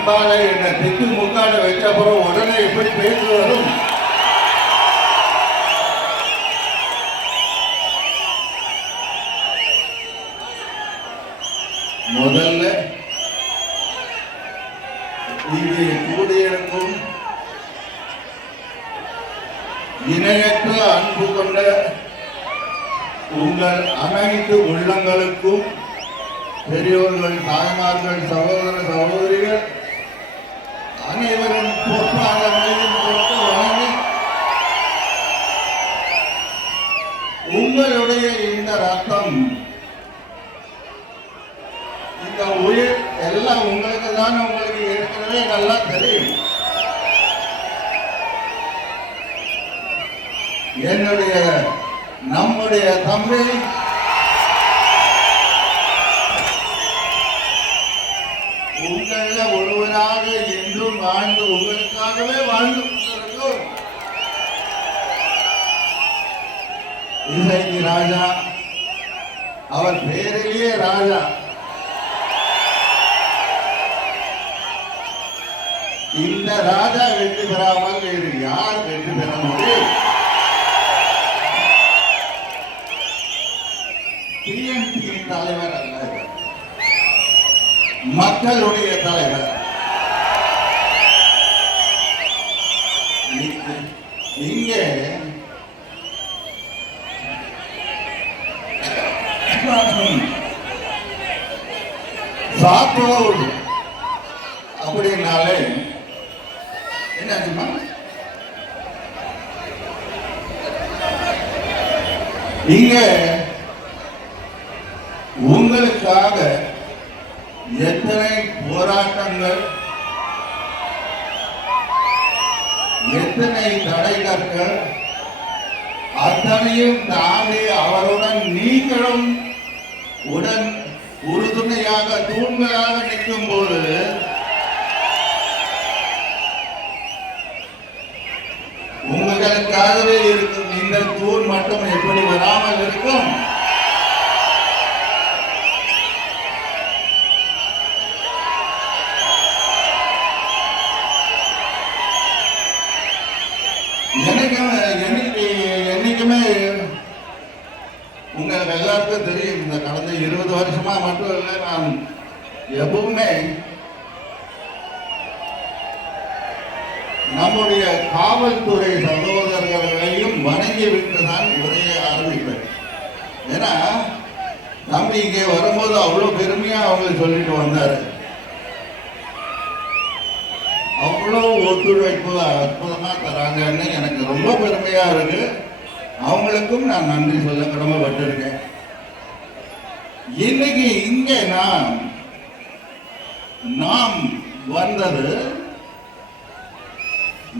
அன்பால என்ன திக்கு முக்கால வச்ச அப்புறம் உடனே எப்படி பேச வரும்? முதல்ல இங்கே கூடியிருக்கும் இணையற்ற அன்பு கொண்ட உங்கள் அனைத்து உள்ளங்களுக்கும் பெரியோர்கள், தாய்மார்கள், சகோதர சகோதரிகள் அனைவரும் பொற்பாதங்களையும் கொடுத்து வணங்கி உங்களுடைய இந்த ரத்தம், இந்த உயிர் எல்லாம் உங்களுக்கு தான். உங்களுக்கு ஏற்கனவே நல்லா தெரியும். என்னுடைய நம்முடைய தம்பி உங்கள ஒருவராக என்றும் வாழ்ந்து உங்களுக்காகவே வாழ்ந்து கொண்டிருக்கும் இசைக்கு ராஜா. அவர் பேரிலேயே ராஜா. இந்த ராஜா வெற்றி பெறாமல் வேறு யார் வெற்றி பெற முடியும்? டிஎம்டி தலைவர் அல்ல, மக்களுடைய தலைவர். இங்கே சாத்தூர் அப்படின்னாலே என்னாச்சுமா? இங்க உங்களுக்காக எத்தனை போராட்டங்கள், எத்தனை தடைகள், அத்தனையும் தாண்டி அவருடன் நீங்களும் உடன் உறுதுணையாக தூண்களாக நிற்கும் போது உங்களுக்காகவே இருக்கும் இந்த தூண் மட்டும் எப்படி வராமல் இருக்கும்? என்னைக்குமே உங்களுக்கு எல்லாருக்கும் தெரியும், இந்த கடந்த 20 வருஷமா மட்டும் இல்லை, நான் எப்பவுமே நம்முடைய காவல்துறை சகோதரர்களையும் வணங்கி விட்டுதான் உரையை ஆரம்பிப்பேன். ஏன்னா தம்பி இங்கே வரும்போது அவ்வளோ பெருமையா அவங்க சொல்லிட்டு வந்தாரு. அவ்வளோ ஒத்துழைப்பு அற்புதமா தராங்கன்னு எனக்கு ரொம்ப பெருமையா இருக்கு. அவங்களுக்கும் நான் நன்றி சொல்ல கடமைப்பட்டிருக்கேன். இன்னைக்கு இங்கே நாம் வந்தது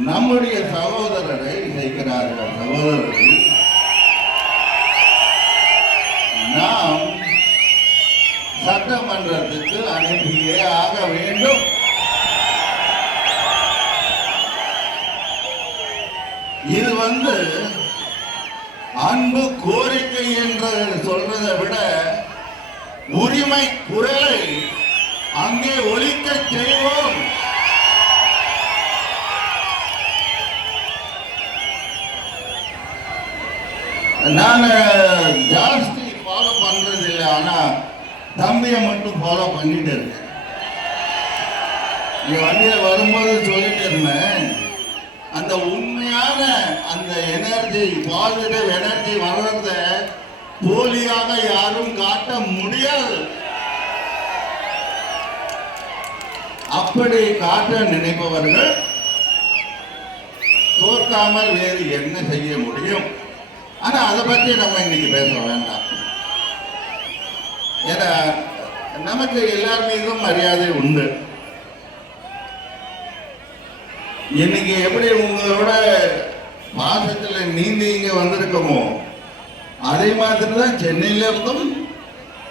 நம்முடைய சகோதரரை செய்கிறார்கள். சகோதரரை நாம் சட்டமன்றத்துக்கு அனுப்பியே ஆக வேண்டும். இது அன்பு கோரிக்கை என்று சொல்றதை விட உரிமை குரலை அங்கே ஒலிக்க செய்வோம். நான் ஜாஸ்தி ஃபாலோ பண்றது இல்லை, ஆனா தம்பியை மட்டும் ஃபாலோ பண்ணிட்டு இருக்கேன். நீ வண்டியில வரும்போது சொல்லிட்டு இருந்தேன், அந்த உண்மையான அந்த எனர்ஜி, பாசிட்டிவ் எனர்ஜி வர்றத போலியாக யாரும் காட்ட முடியாது. அப்படி காட்ட நினைப்பவர்கள் தோற்காமல் வேறு என்ன செய்ய முடியும்? ஆனா அதை பற்றி நம்ம இன்னைக்கு பேச வேண்டாம். ஏன்னா நமக்கு எல்லார் மீதும் மரியாதை உண்டு. இன்னைக்கு எப்படி உங்களோட மாசத்துல நீந்தி இங்க வந்திருக்கோமோ, அதே மாதிரி தான் சென்னையில இருந்தும்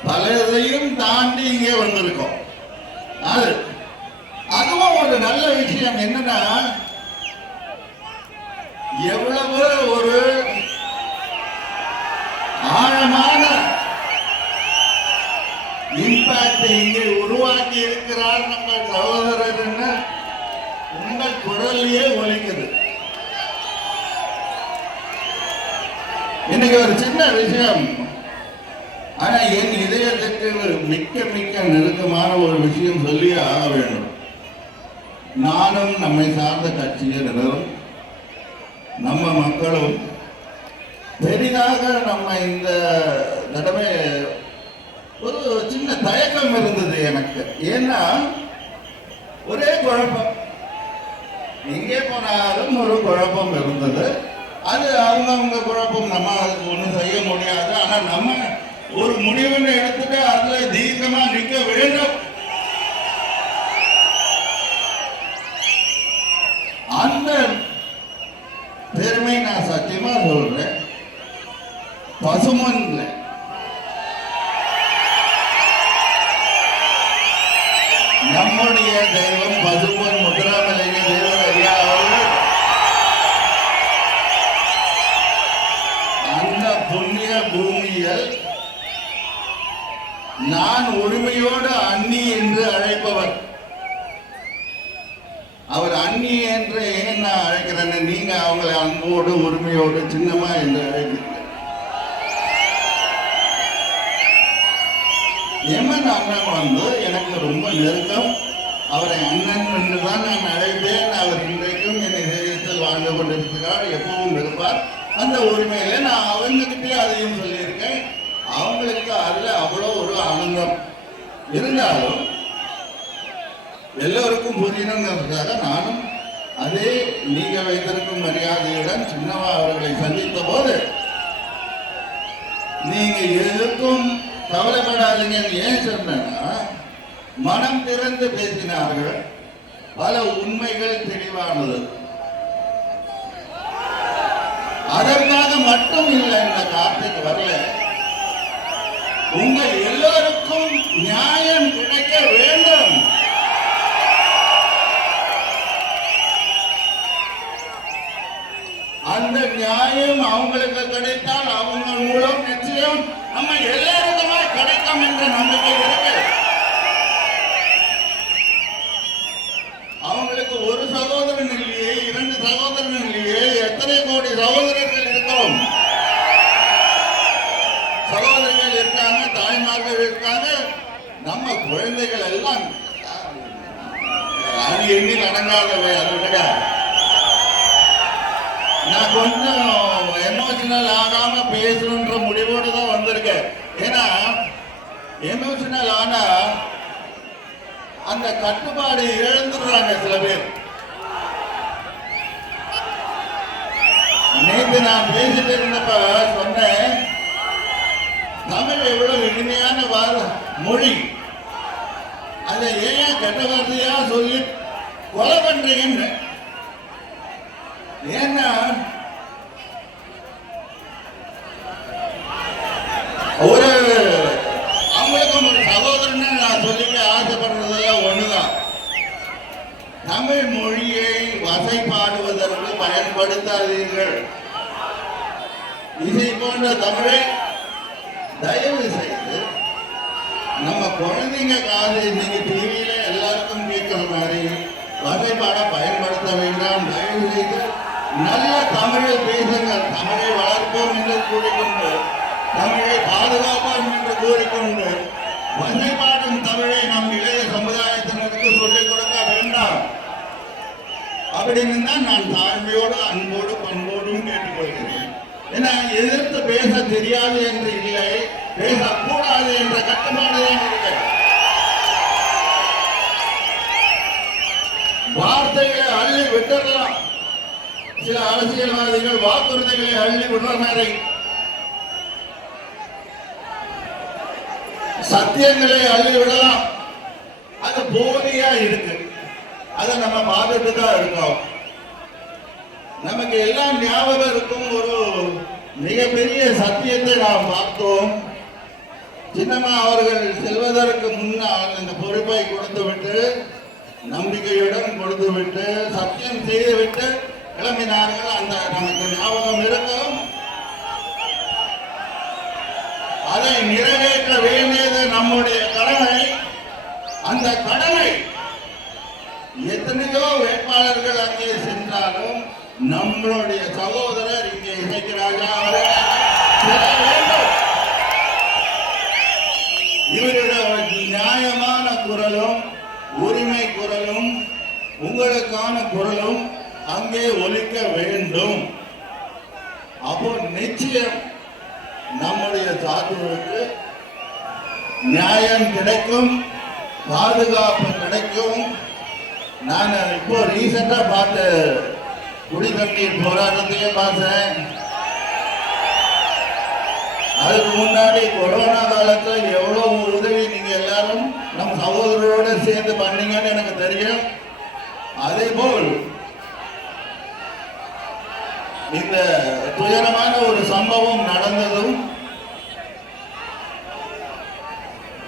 பலதையும் தாண்டி இங்கே வந்திருக்கோம். அதுவும் ஒரு நல்ல விஷயம் என்னன்னா, எவ்வளவு ஒரு ஆழமான இம்பாக்ட் இங்கே உருவாக்கி இருக்கிறார் நம்ம சகோதரர் என்ன உங்கள் குரல்லையே ஒலிக்குது. இன்னைக்கு ஒரு சின்ன விஷயம், ஆனா என் இதயத்துக்கு மிக்க மிக்க நெருக்கமான ஒரு விஷயம் சொல்லி ஆக வேண்டும். நானும் நம்மை சார்ந்த கட்சியினரும் நம்ம மக்களும் பெரிதாக நம்ம இந்த தடவை ஒரு சின்ன தயக்கம் இருந்தது எனக்கு. ஏன்னா ஒரே குழப்பம், எங்கே போனாலும் ஒரு குழப்பம் இருந்தது. அது அவங்க குழப்பம், நம்ம அதுக்கு ஒன்றும் செய்ய முடியாது. ஆனா நம்ம ஒரு முடிவுன்னு எடுத்துட்டு அதுல தீர்க்கமா நிற்க வேண்டும். அந்த பெருமை நான் சத்தியமா சொல்றேன். பசுமன் நம்முடைய தெய்வம் பசுமன் முத்துராமலிங்க தேவர் ஐயா அவர்கள் அந்த புண்ணிய பூமியில் நான் உரிமையோடு அண்ணி என்று அழைப்பவர். அவர் அண்ணி என்று ஏன் நான் அழைக்கிறேன்னு நீங்க அவங்களை அன்போடு உரிமையோடு சின்னமா என்று அழைக்கிறீங்க. எமன் அண்ணன் வந்து எனக்கு ரொம்ப நெருக்கம். அவரை அண்ணன் என்று தான் நான் அழைப்பேன். அவர் இன்றைக்கும் என்னை இதயத்தில் வாழ்ந்து கொண்டிருக்கிறார், எப்பவும் இருப்பார். அந்த உரிமையில நான் அவங்ககிட்டே அதையும் சொல்லியிருக்கேன். அவங்களுக்கு அதுல அவ்வளோ ஒரு ஆனந்தம் இருந்தாலும் எல்லோருக்கும் புரியணுங்கிறதுக்காக நானும் அதே நீங்க வைத்திருக்கும் மரியாதையுடன் சின்னவா அவர்களை சந்தித்த போது நீங்க எதுக்கும் கவலைப்படாதீங்க ஏன் சொன்னா மனம் திறந்து பேசினார்கள். பல உண்மைகள் தெளிவானது. அதற்காக மட்டும் இல்லை இந்த கார்த்திக் வரல. உங்கள் எல்லோருக்கும் நியாயம் கிடைக்க வேண்டும். அந்த நியாயம் அவங்களுக்கு கிடைத்தால் அவங்க மூலம் நிச்சயம் நம்ம எல்லாருக்குமே கிடைக்கும் என்ற நம்பிக்கை இருக்கு. அவங்களுக்கு ஒரு சகோதரன் இல்லையே, 2 சகோதரன் இல்லையே, எத்தனை கோடி சகோதரர்கள் இருக்கோம். சகோதரிகள் இருக்காங்க, தாய்மார்கள் இருக்காங்க, நம்ம குழந்தைகள் எல்லாம் அது எண்ணி அடங்காதவை. அதை விட நான் கொஞ்சம் எமோஷனல் ஆகாம பேசணுன்ற முடிவோடு தான் வந்திருக்கேன். ஏன்னா எமோஷனல் ஆனா அந்த கட்டுப்பாடு இழந்துடுறாங்க சில பேர். நேற்று நான் பேசிட்டு இருந்தப்ப சொன்னேன், தமிழ் எவ்வளவு இனிமையான மொழி, அதை ஏன் கெட்ட வார்த்தையா சொல்லி கொலை பண்றீங்கன்னு. ஏன்னா ஒரு அவங்களுக்கும் ஒரு சகோதரன் நான் சொல்லிக்க ஆசைப்படுறதெல்லாம் ஒண்ணுதான். தமிழ் மொழியை வசைப்பாடுவதற்கு பயன்படுத்தாதீர்கள். இசை போன்ற தமிழை தயவு செய்து நம்ம குழந்தைங்க காது இன்னைக்கு டிவியில எல்லாருக்கும் கேட்கிற மாதிரி வசைப்பாட பயன்படுத்த வேண்டாம். தயவு செய்து நல்ல தமிழை பேசுங்கள். தமிழை வளர்ப்போம் என்று கூறிக்கொண்டு, தமிழை பாதுகாப்போம் என்று கூறிக்கொண்டு, வசைப்பாடும் தமிழை நம் இளைய சமுதாயத்தினருக்கு சொல்லிக் கொடுக்க வேண்டாம். அப்படின்னு தான் நான் தாழ்மையோடு அன்போடு பண்போடும் கேட்டுக்கொள்கிறேன். ஏன்னா எதிர்த்து பேச தெரியாது என்று இல்லை, பேசக்கூடாது என்ற கட்டுப்பாடு தான் இருக்கு. வார்த்தைகளை அள்ளி விட்டுடலாம். சில அரசியல்வாதிகள் வாக்குறுதிகளை அள்ளி விடுற மாதிரி சத்தியங்களை அள்ளி விடலாம். அது போலியா இருக்கு. அதை நம்ம பார்த்துட்டு தான் இருக்கோம். நமக்கு எல்லாம் ஞாபகம் இருக்கும் ஒரு மிகப்பெரிய சத்தியத்தை நாம் பார்த்தோம். சின்னம்மா அவர்கள் செல்வதற்கு முன்னால் இந்த பொறுப்பை கொடுத்துவிட்டு, நம்பிக்கையுடன் கொடுத்துவிட்டு, சத்தியம் செய்துவிட்டு கிளம்பினார்கள். அந்த நமக்கு ஞாபகம் இருக்கும். அதை நிறைவேற்ற வேண்டியது நம்முடைய கடமை. அந்த கடமை எத்தனையோ வேட்பாளர்கள் அங்கே சென்றாலும் நம்மளுடைய சகோதரர் இங்கே இசைக்கிறாரா அவர்கள் பெற வேண்டும். இவருடைய நியாயமான குரலும் உரிமை குரலும் உங்களுக்கான குரலும் அங்கே ஒலிக்க வேண்டும். அப்போ நிச்சயம் நம்முடைய சார்புகளுக்கு நியாயம் கிடைக்கும், பாதுகாப்பு கிடைக்கும். நான் இப்போ ரீசெண்டா பார்த்த குடிதண்ணீர் போராட்டத்தையே பார்த்தேன். அதுக்கு முன்னாடி கொரோனா காலத்தில் எவ்வளவு உதவி நீங்க எல்லாரும் நம் சகோதரரோட சேர்ந்து பண்ணீங்கன்னு எனக்கு தெரியும். அதே போல் இந்த துயரமான ஒரு சம்பவம் நடந்ததும்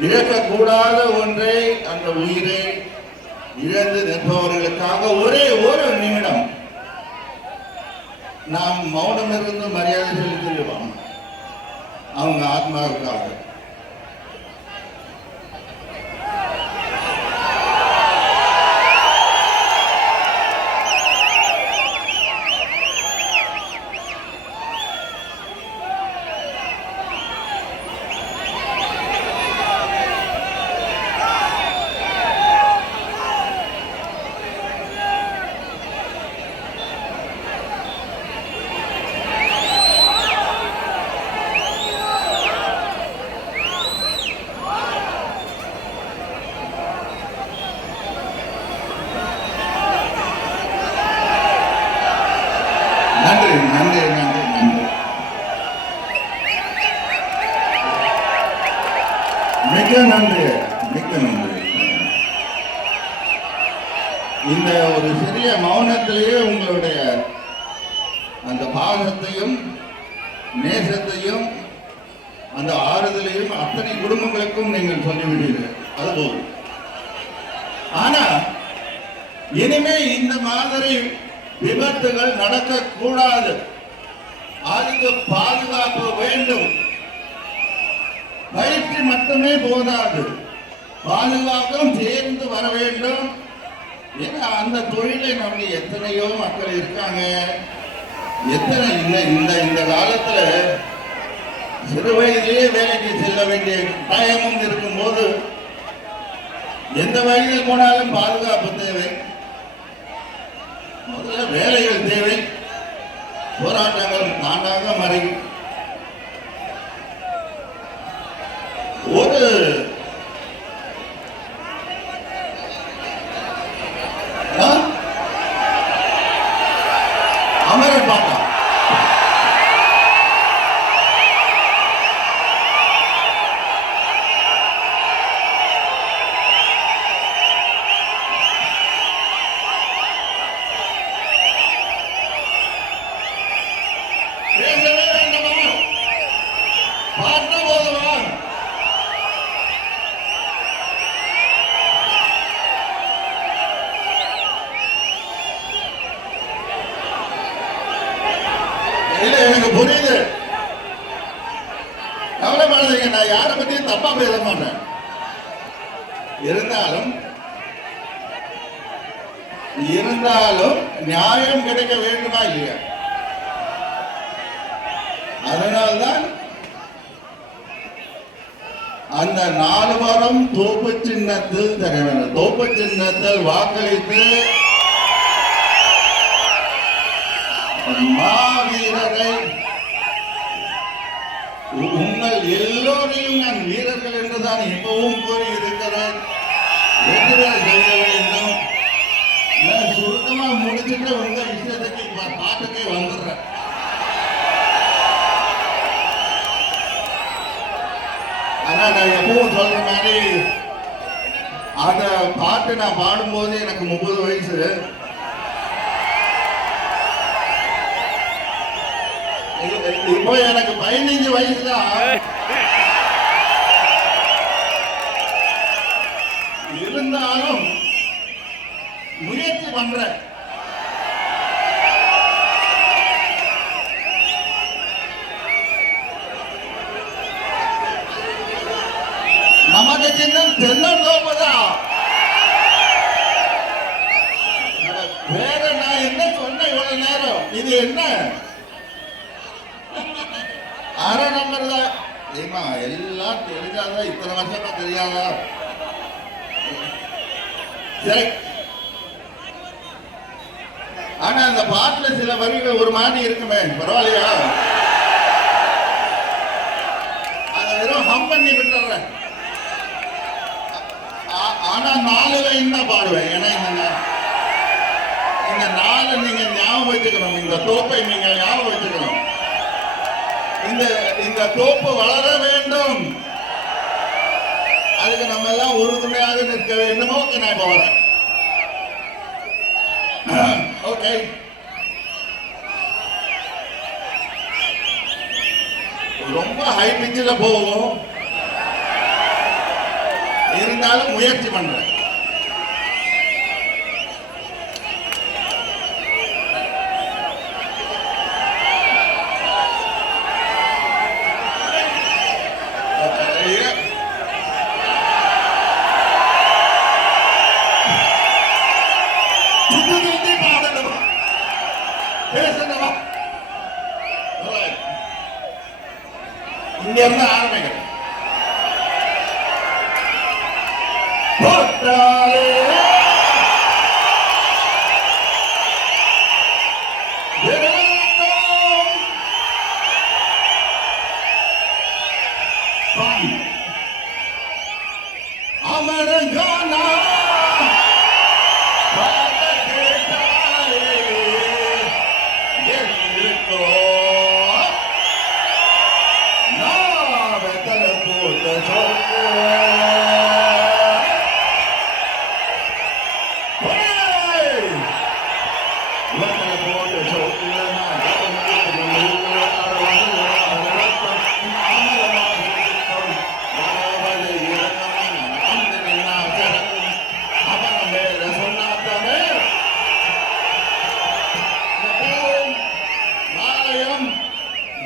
இழக்கக்கூடாத ஒன்றை, அந்த உயிரை இழந்து நிற்பவர்களுக்காக ஒரே ஒரு நிமிடம் நாம் மௌனம் இருந்து மரியாதை செலுத்திடுவோம். அவங்க ஆத்மாவுக்காக. நன்றி நன்றி நன்றி நன்றி. மிக நன்றி, மிக நன்றி. இந்த ஒரு சிறிய மௌனத்திலேயே உங்களுடைய அந்த பாசத்தையும் நேசத்தையும் அந்த ஆறுதலையும் அத்தனை குடும்பங்களுக்கும் நீங்கள் சொல்லிவிட்டீர்கள். அதுபோல் ஆனா இனிமே இந்த மாதிரி விபத்துகள் நடக்கக்கூடாது. அதுக்கு பாதுகாப்பு வேண்டும். பயிற்சி மட்டுமே போதாது, பாதுகாப்பும் சேர்ந்து வர வேண்டும். ஏன்னா அந்த தொழிலை நம்பி எத்தனையோ மக்கள் இருக்காங்க. எத்தனை இந்த காலத்துல சிறு வயதிலேயே வேலைக்கு செல்ல வேண்டிய கட்டாயமும் இருக்கும்போது எந்த வயதில் போனாலும் பாதுகாப்பு தேவை. முதல்ல வேலைகள் தேவை. போராட்டங்கள் தாண்டாக மறையும். ஒரு அமரன் பாட்டா பேசவே வேண்டுமா? பார்த்த போதுவா? இல்ல, எனக்கு புரியுது. கவலைப்படாதீங்க, நான் யாரை பத்தியும் தப்பா பேச மாட்டேன். இருந்தாலும் நியாயம் கிடைக்க வேண்டுமா இல்லையா? அதனால்தான் அந்த 4 வாரம் தோப்பு சின்னத்தில் தர வேண்டும். தோப்பு சின்னத்தில் வாக்களித்து மாவீரரை, உங்கள் எல்லோரையும் நான் வீரர்கள் என்றுதான் இப்பவும் கூறியிருக்கிறேன். வெற்றிகளை செய்ய வேண்டும். நான் சுருக்கமா முடிச்சுட்டு உங்க விஷயத்துக்கு பாட்டுக்கே வந்துடுறேன். ஆனா நான் எப்பவும் சொல்ற மாதிரி அந்த பாட்டு நான் பாடும்போது எனக்கு 30 வயசு. இப்போ எனக்கு 15 வயசு தான். இருந்தாலும் முயற்சி பண்றேன். நமது சின்னம் தென்னந்தோப்பு தான். என்ன அரை நம்பர் தான் ஏமா எல்லாம் தெரிஞ்சாதான் இத்தனை வருஷமா தெரியாதா சரி ஆனா அந்த பாட்டுல சில வரிகள் ஒரு மாதிரி இருக்குமே பரவாயில்லையா அதை வெறும் ஹம் பண்ணி விட்டுறேன் ஆனா 4 லைன் தான் பாடுவேன் ஏன்னா இந்த 4 நீங்க ஞாபகம் வச்சுக்கணும் இந்த தோப்பை நீங்க ஞாபகம் வச்சுக்கணும் இந்த தோப்பு வளர வேண்டும் அதுக்கு நம்ம எல்லாம் உறுதுணையாக நிற்க வேண்டுமோ நான் இப்ப வரேன் ஓகே ரொம்ப ஹை பிச்சில் போவோம் இருந்தாலும் முயற்சி பண்றேன் இங்க இருந்து ஆரம்பிக்கிறேன் அமரங்கானா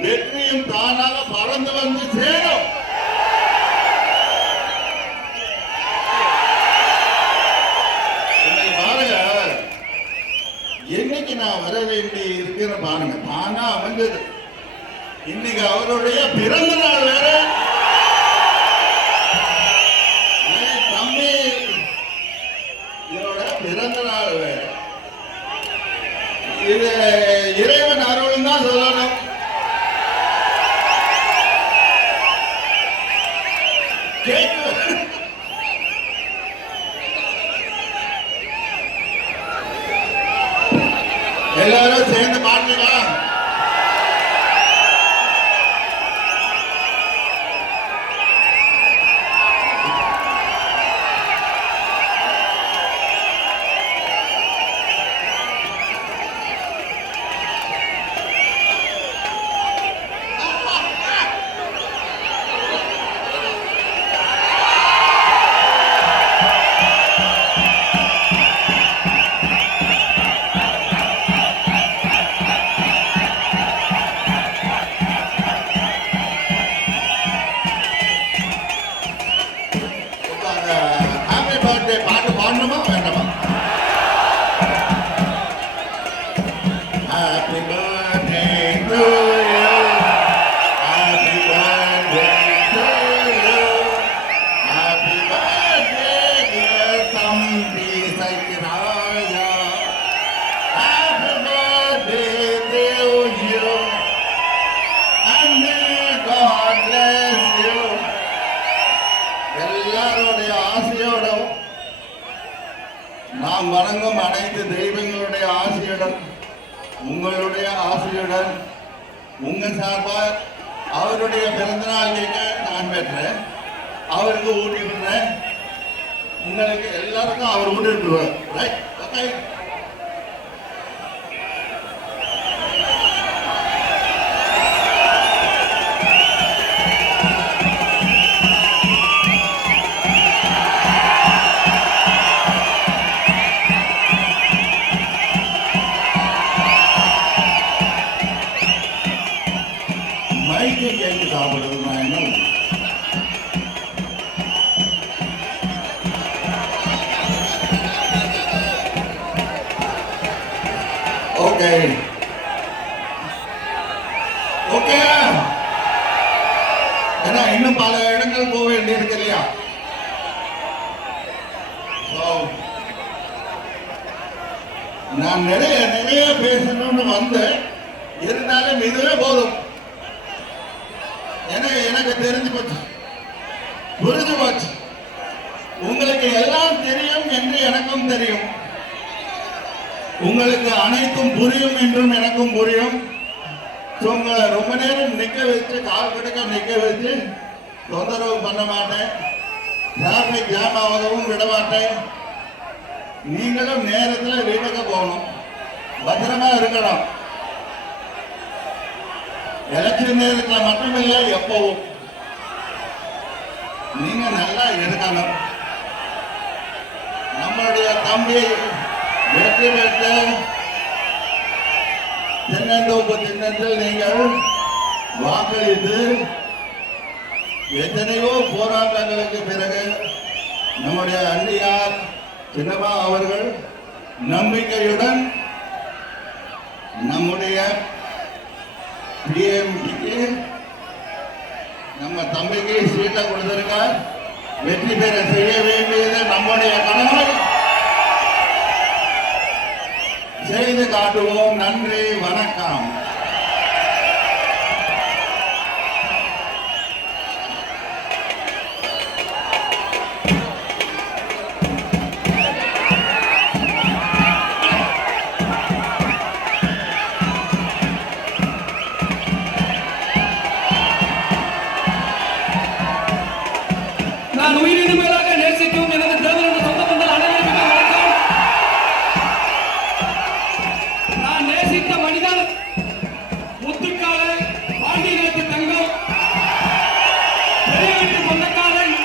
வெற்றியும் தானாக பறந்து வந்து சேரும் பாருங்க என்னைக்கு நான் வர வேண்டி இருக்கிற பாருங்க தானா அமைஞ்சது இன்னைக்கு அவருடைய பிறந்த நாள் வேற தம்பி இதோட பிறந்த நாள் வேற இது இறைவன் அருள் தான் சொல்லணும் எல்லாரும் சேர்ந்து பாடலாம் பாட்டு பாடணுமா வேண்டாமா happy birthday to you happy birthday to you happy birthday dear தம்பி சைக்கிராயா happy birthday to you and may God bless you எல்லாரோடைய ஆசையோடும் நாம் வணங்கும் அனைத்து தெய்வங்களுடைய ஆசையுடன் உங்களுடைய ஆசையுடன் உங்க சார்பாக அவருடைய பிறந்தநாள் கேட்க நான் பெற்றேன் அவருக்கு ஊட்டி விடுறேன் உங்களுக்கு எல்லாருக்கும் அவர் ஊட்டி விட்டுருவார் ரைட் ஓகே மைக்கை கேட்டு சாப்பிடுறது நான் என்ன ஓகே ஏன்னா இன்னும் பல இடங்கள் போக வேண்டியிருக்கு இல்லையா? நான் நிறைய நிறைய பேசணும்னு வந்தேன், இருந்தாலும் இதுவே போதும். எனக்கு தெரிஞ்சு போச்சு, புரிஞ்சு போச்சு. உங்களுக்கு எல்லாம் தெரியும் என்று எனக்கும் தெரியும், உங்களுக்கு அனைத்தும் புரியும் என்றும் எனக்கும் புரியும். உங்களை ரொம்ப நேரம் நிக்க வச்சு, கால் கடுக்க நிக்க வச்சு தொந்தரவு பண்ண மாட்டேன், டிராபிக் ஜாம் ஆகவும் விட மாட்டேன். நீங்களும் நேரத்தில் வீட்டுக்கு போகணும், பத்திரமா இருக்கணும். எலெக்ஷன் நேரத்தில் மட்டுமில்லை, எப்பவும் நீங்க நல்லா இருக்கணும். நம்மளுடைய தம்பி வெற்றி பெற்று தென்னந்தோப்பு சின்னத்தில் நீங்கள் வாக்களித்து எத்தனையோ போராட்டங்களுக்கு பிறகு நம்முடைய அண்ணியார் சின்னம்மா அவர்கள் நம்பிக்கையுடன் நம்முடைய பிஎம்டிக்கு நம்ம தம்பிக்கு சீட்டை கொடுத்திருக்கார். வெற்றி பெற செய்ய வேண்டியது நம்முடைய கடமை, செய்து காட்டுவோம். நன்றி, வணக்கம். நான் உயிரினும் மேலாக நேசிக்கும் எனது தேவனது சொந்த பந்தல் அனைவருக்குமே வணக்கம். நான் நேசித்த மனிதன் முத்துக்கால பாண்டி நாட்டு தங்கம், பெரிய வீட்டு சொந்தக்காரன்,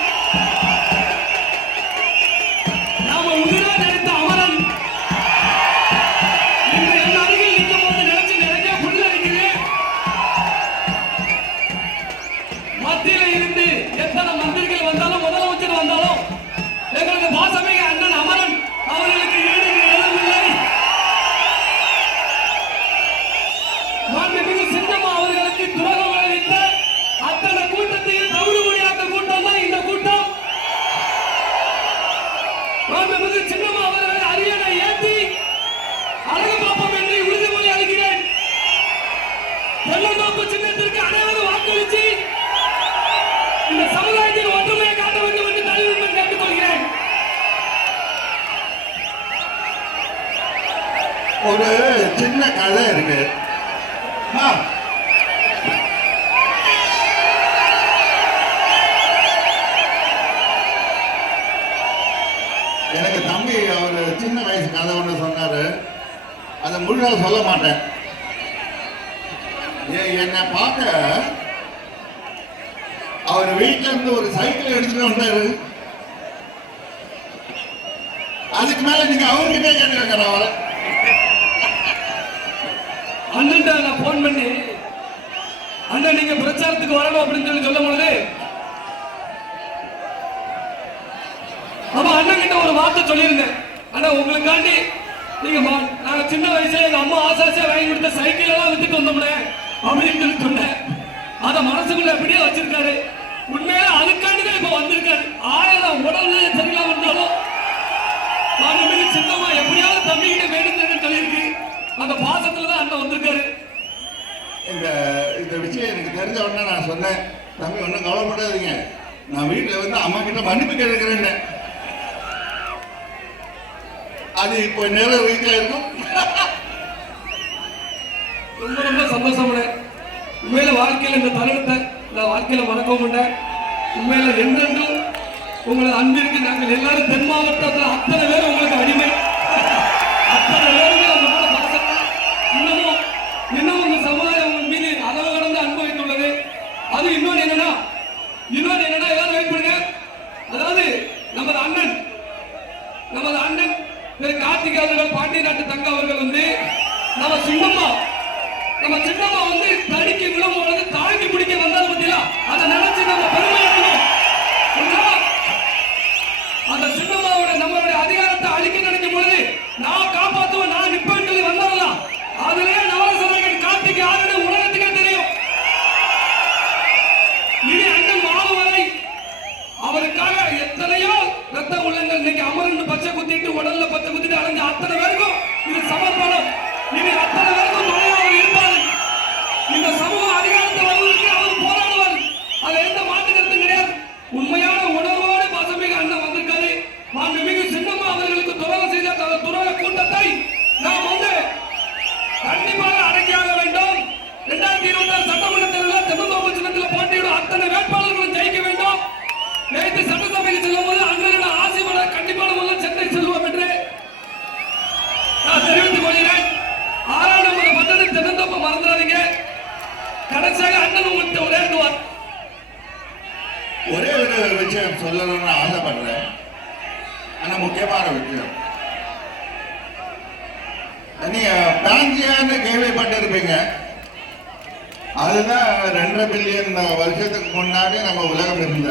நாம உயிரா நினைத்த அமரன். இன்று என் அருகில் நிற்கும் போது நினைச்சு நிறைய புல் அடிக்கிறேன். மத்தியில இருந்து எத்தனை மந்திரிகள் வந்தாலும் முதலமைச்சர் வந்தாலும் எங்களுக்கு பாசமிகு அண்ணன் அமரன் அவர்களுக்கு ஈடு இணையில்லை. மாண்புமிகு சின்னம்மா அவர்களுக்கு துரோகம் விளைவித்த அத்தனை கூட்டத்தையும் தவிடுபடியாக்க கூட்டம் தான் இந்த கூட்டம். மாண்புமிகு சின்னம்மா அவர்களை அரியணை ஏற்றி அழகு பார்ப்போம் என்று உறுதிமொழி அளிக்கிறேன். தென்னந்தோப்பு சின்னத்திற்கு அனைவரும் வாக்களித்து இந்த சமுதாயத்தில் ஒற்றுமையை காட்ட வேண்டும் என்று தலைவர்கள் கேட்டுக்கொள்கிறேன். ஒரு சின்ன கதை இருக்கு. எனக்கு தம்பி அவர் சின்ன வயசு கதை ஒன்று சொன்னாரு, அதை முழுதாக சொல்ல மாட்டேன். என்னை பார்க்க அவர் வீட்டுல இருந்து ஒரு சைக்கிள் எடுத்துட்டு வந்தாரு. அதுக்கு மேல நீங்க அவர்கிட்ட கேட்டுக்கற அவரை. அண்ணன் நான் போன் பண்ணி, அண்ணன் நீங்க பிரச்சாரத்துக்கு வரணும் அப்படின்னு சொல்லும் பொழுது அப்ப அண்ணன் கிட்ட ஒரு வார்த்தை சொல்லியிருந்தேன். ஆனா உங்களுக்காண்டி நீங்க நாங்க சின்ன வயசுல எங்க அம்மா ஆசாசியா வாங்கி கொடுத்த சைக்கிள் எல்லாம் வித்துட்டு வந்தோம்னே அப்படின்னு சொன்னேன். அத மனசுக்குள்ள எப்படியே வச்சிருக்காரு. உண்மையில அதுக்காண்டிதான் இப்ப வந்திருக்காரு. 1000 உடல்ல சரியில்லாம இருந்தாலும் மாண்புமிகு சின்னம்மா எப்படியாவது தம்பிக்கிட்ட வேண்டுன்னு சொல்லியிருக்கு. அந்த பாசத்துலதான் அண்ணன் வந்திருக்காரு. இந்த விஷயம் எனக்கு தெரிஞ்ச உடனே நான் சொன்னேன், தம்பி ஒன்றும் கவலைப்படாதீங்க, நான் வீட்டில் வந்து அம்மா கிட்ட மன்னிப்பு கேட்கிறேன். அது இப்போ நேரம் வீட்டில் இருக்கும். ரொம்ப ரொம்ப சந்தோஷம். உண்மையில வாழ்க்கையில் இந்த தருணத்தை நான் வாழ்க்கையில மறக்கவும் மாட்டேன். உண்மையில என்றென்றும் உங்களது அன்பிற்கு நாங்கள் எல்லாரும் தென் மாவட்டத்தில் அத்தனை பேர் உங்களுக்கு அடிமை. அத்தனை பேருமே உங்களோட பாசம் இன்னமும் உங்க சமுதாயம் உங்க மீது அளவு கடந்து அன்பு வைத்துள்ளது. அது இன்னொன்று என்னன்னா எல்லாரும் வெயிட் பண்ணுங்க. அதாவது நமது அண்ணன் திரு கார்த்திக் அவர்கள், பாண்டி நாட்டு தங்க அவர்கள் வந்து நம்ம சின்னம்மா வந்து தடிக்கு விழும் பொழுது தாங்கி பிடிக்க வந்தாலும் பத்தியா அதை நினைச்சு நம்ம பெருமை அடையணும். அந்த சின்னம்மாவோட நம்மளுடைய அதிகாரத்தை அழிக்க நினைக்கும் பொழுது நான் காப்பாற்றுவேன், நான் நிப்பேன் சொல்லி வந்தாலும் அதுலயே நவரசர்கள் கார்த்திக் யாருன்னு உலகத்துக்கே தெரியும். இனி அண்ணன் அவருக்காக எத்தனையோ ரத்த உள்ளங்கள் இன்னைக்கு அமரன் பச்சை குத்திட்டு உடல்ல பச்சை குத்திட்டு அலைஞ்ச அத்தனை பேருக்கும் இது சமர்ப்பணம். இனி அத்தனை பேருக்கும் துணையா அவர் இருப்பார். இந்த சமூக அதிகாரத்தை வருவதற்கு அவர் போராடுவார். அதுல எந்த மாற்று கருத்தும் கிடையாது. உண்மையான உணர்வோடு பசுமிகு அண்ணன் வந்திருக்காரு. மாண்புமிகு சின்னம்மா அவர்களுக்கு துரோகம் செய்த அந்த துரோக கூட்டத்தை நாம் கண்டிப்பாக அடக்கியாக வேண்டும். 2026 சட்டமன்ற தேர்தலில் தென்னந்தோப்பு சின்னத்தில் போட்டியிடும் அத்தனை வேட்பாளர்களும் ஜெயிக்க வேண்டும். நேற்று சட்டசபைக்கு செல்லும் போது அண்ணனோட ஆசைப்பட கண்டிப்பான முதல் சென்னை செல்வோம் என்று நான் தெரிவித்துக் கொள்கிறேன். 6ஆம் நம்பர் பட்டத்தை தென்னந்தோப்பு மறந்துடாதீங்க. கடைசியாக அண்ணன் உங்களுக்கு உரையாடுவார். ஒரே ஒரு விஷயம் சொல்லணும்னு ஆசைப்படுறேன். ஆனா முக்கியமான விஷயம், நீங்க பிராஞ்சியான்னு கேள்விப்பட்டிருப்பீங்க. அதுதான் 2 பில்லியன் வருஷத்துக்கு முன்னாடி நம்ம உலகம் இருந்த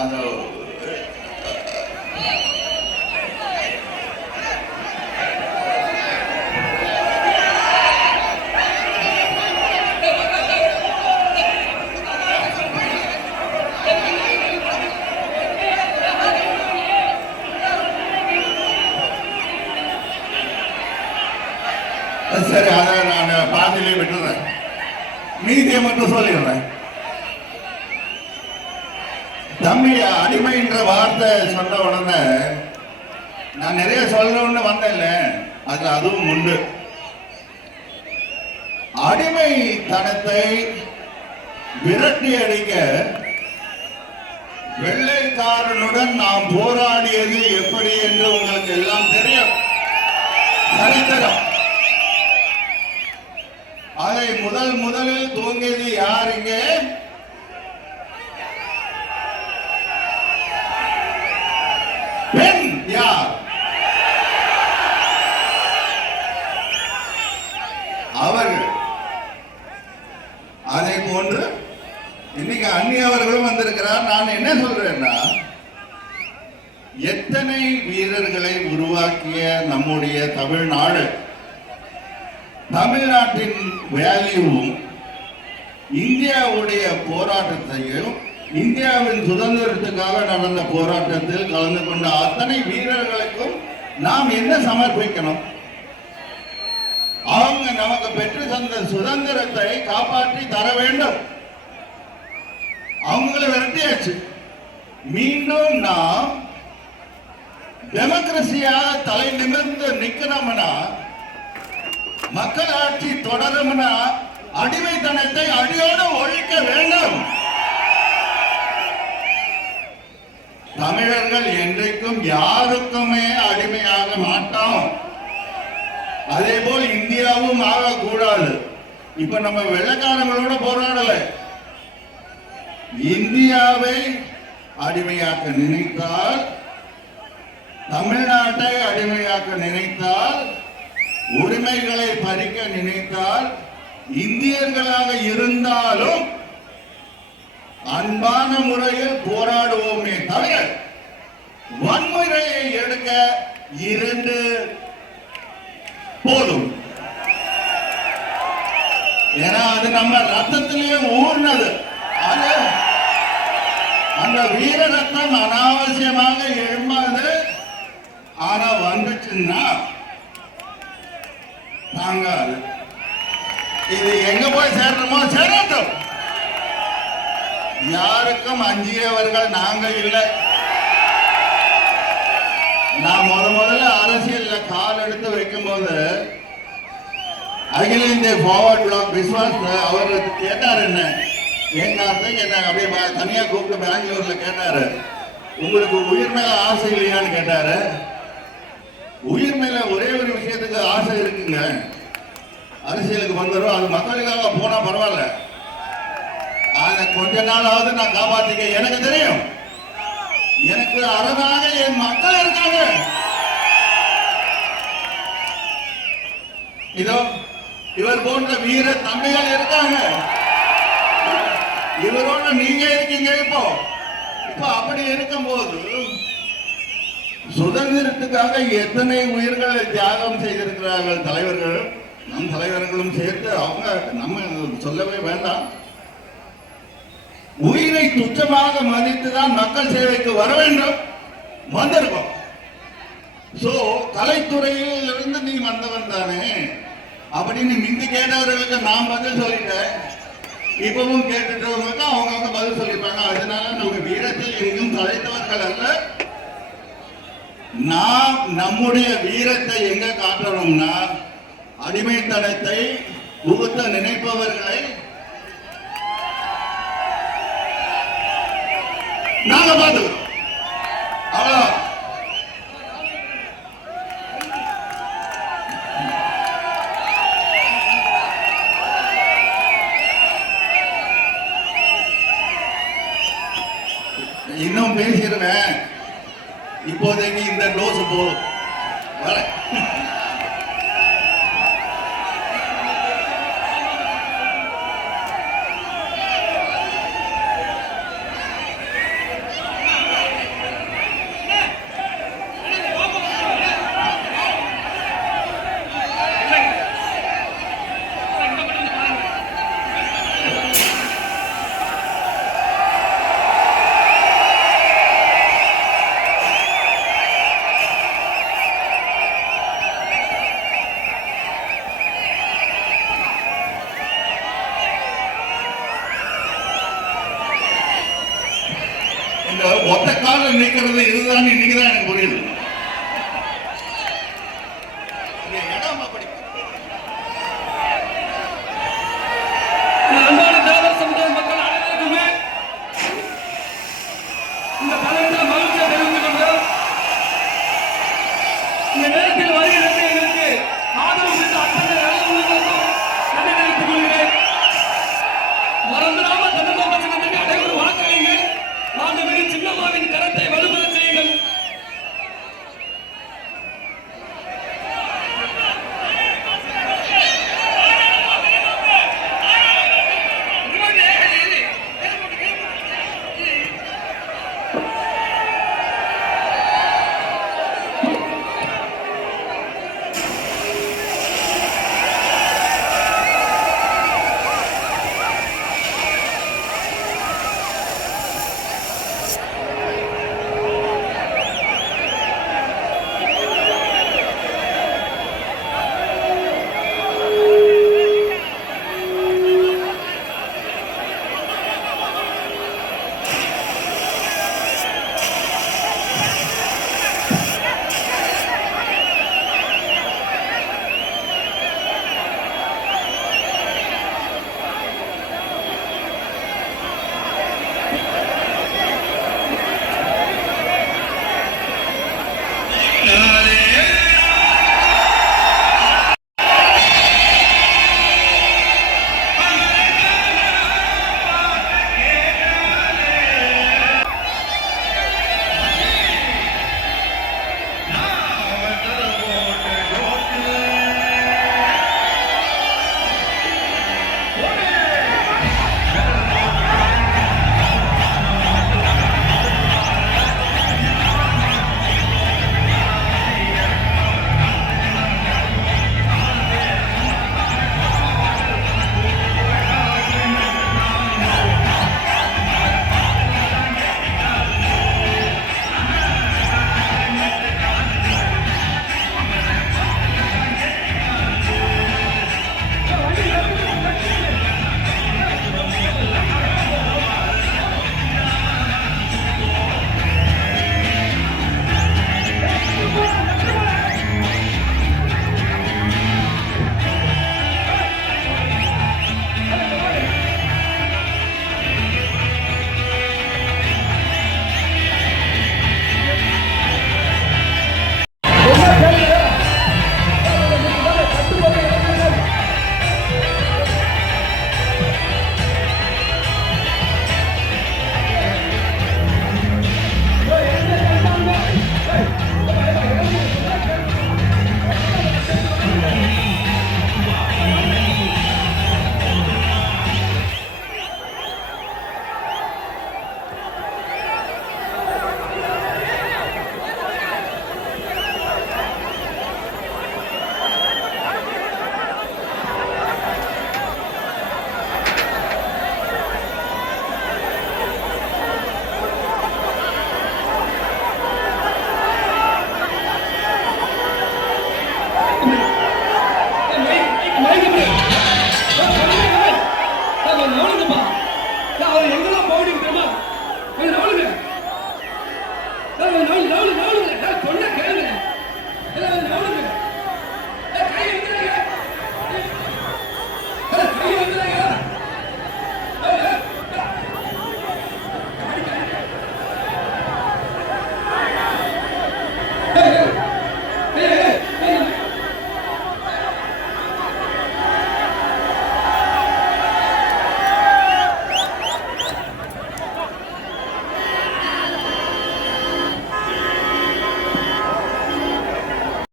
அது சரி, அதை நான் பாதியிலே விட்டுறேன். மீதியை மட்டும் சொல்லிடுறேன். தம்பி அடிமைன்ற வார்த்தை சொன்ன உடனே நான் நிறைய சொல்லணும்னு வந்தேன்ல, அதுல அதுவும் உண்டு. அடிமைத்தனத்தை விரட்டி அடிக்க வெள்ளைக்காரனுடன் நாம் போராடியது எப்படி என்று உங்களுக்கு எல்லாம் தெரியும். சரித்திரம். அதை முதலில் தூங்கியது யார்? இங்கே பெண் யார்? அவர்கள். அதை போன்று இன்னைக்கு அந்நியவர்களும் வந்திருக்கிறார். நான் என்ன சொல்றேன்னா, எத்தனை வீரர்களை உருவாக்கிய நம்முடைய தமிழ்நாடு, தமிழ்நாட்டின் வேல்யூவும் இந்தியாவுடைய போராட்டத்தையும், இந்தியாவின் சுதந்திரத்துக்காக நடந்த போராட்டத்தில் கலந்து கொண்ட அத்தனை வீரர்களுக்கும் நாம் என்ன சமர்ப்பிக்கணும்? அவங்க நமக்கு பெற்று தந்த சுதந்திரத்தை காப்பாற்றி தர வேண்டும். அவங்களை விரட்டியாச்சு. மீண்டும் நாம் டெமோக்ரஸியாக தலை நிமிர்ந்து நிக்கணும்னா, மக்கள் ஆட்சி தொடரும்னா, அடிமைத்தனத்தை அடியோடு ஒழிக்க வேண்டும். தமிழர்கள் என்றைக்கும் யாருக்குமே அடிமையாக மாட்டோம். அதே போல் இந்தியாவும் ஆகக்கூடாது. இப்ப நம்ம வெள்ளக்காரங்களோட போராடல. இந்தியாவை அடிமையாக்க நினைத்தால், தமிழ்நாட்டை அடிமையாக்க நினைத்தால், உரிமைகளை பறிக்க நினைத்தால், இந்தியர்களாக இருந்தாலும் அன்பான முறையில் போராடுவோமே தவிர வன்முறையை எடுக்க 2 போதும். ஏன்னா அது நம்ம ரத்தத்திலேயே ஊர்னது. அந்த வீர ரத்தம் அனாவசியமாக எழும்பாது. ஆனா வந்துச்சுன்னா தாங்காது. இது எங்க போய் சேரணுமோ சேரட்டும். யாருக்கும் அஞ்சியவர்கள் நாங்கள் இல்லை. நான் முதல்ல அரசியல்ல கால் எடுத்து வைக்கும் போது அகில இந்திய ஃபார்வர்ட் பிளாக் விஸ்வாஸ் அவர் கேட்டார், என்ன என் காரணம் கேட்டாங்க. அப்படியே தனியா கூப்பிட்டு பெங்களூர்ல கேட்டாரு, உங்களுக்கு உயிர் மேல ஆசை இல்லையான்னு கேட்டாரு. உயிர் மேல ஒரே ஒரு விஷயத்துக்கு ஆசை இருக்குங்க, அரசியலுக்கு வந்துடும், அது மக்களுக்காக போனா பரவாயில்ல, அதை கொஞ்ச நாளாவது நான் காப்பாத்திக்க. எனக்கு தெரியும், எனக்கு அரணாக என் மக்கள் இருக்காங்க. இதோ இவர் போன்ற வீர தம்பிகள் இருக்காங்க. இவரோட நீங்க இருக்கீங்க. இப்போ அப்படி இருக்கும்போது சுதந்திரத்துக்காக எத்தனை உயிர்களை தியாகம் செய்திருக்கிறார்கள் தலைவர்கள், நம் தலைவர்களும் சேர்த்து. அவங்க நம்ம சொல்லவே வேண்டாம். உயிரை துச்சமாக மதித்து தான் மக்கள் சேவைக்கு வர வேண்டும், வந்திருக்கோம். சோ கலைத்துறையில் இருந்து நீ வந்தவன் தானே அப்படின்னு மிந்தி கேட்டவர்களுக்கு நான் பதில் சொல்லிட்டேன். இப்பவும் கேட்டுட்டவங்களுக்கு அவங்க பதில் சொல்லிப்பாங்க. அதனால நம்ம வீரத்தில் எங்கும் தலைத்தவர்கள் அல்ல. நாம் நம்முடைய வீரத்தை எங்க காட்டணும்னா அடிமைத்தனத்தை புகுத்த நினைப்பவர்களை நாங்க பார்த்துக்கிறோம். அவ்வளோ இன்னும் பேசிடுவேன். இப்போதைக்கு இந்த டோஸ் போதும். வர இந்த ஒத்த கால நிற்கிறது இதுதான் இன்னைக்குதான் எனக்கு புரியுது.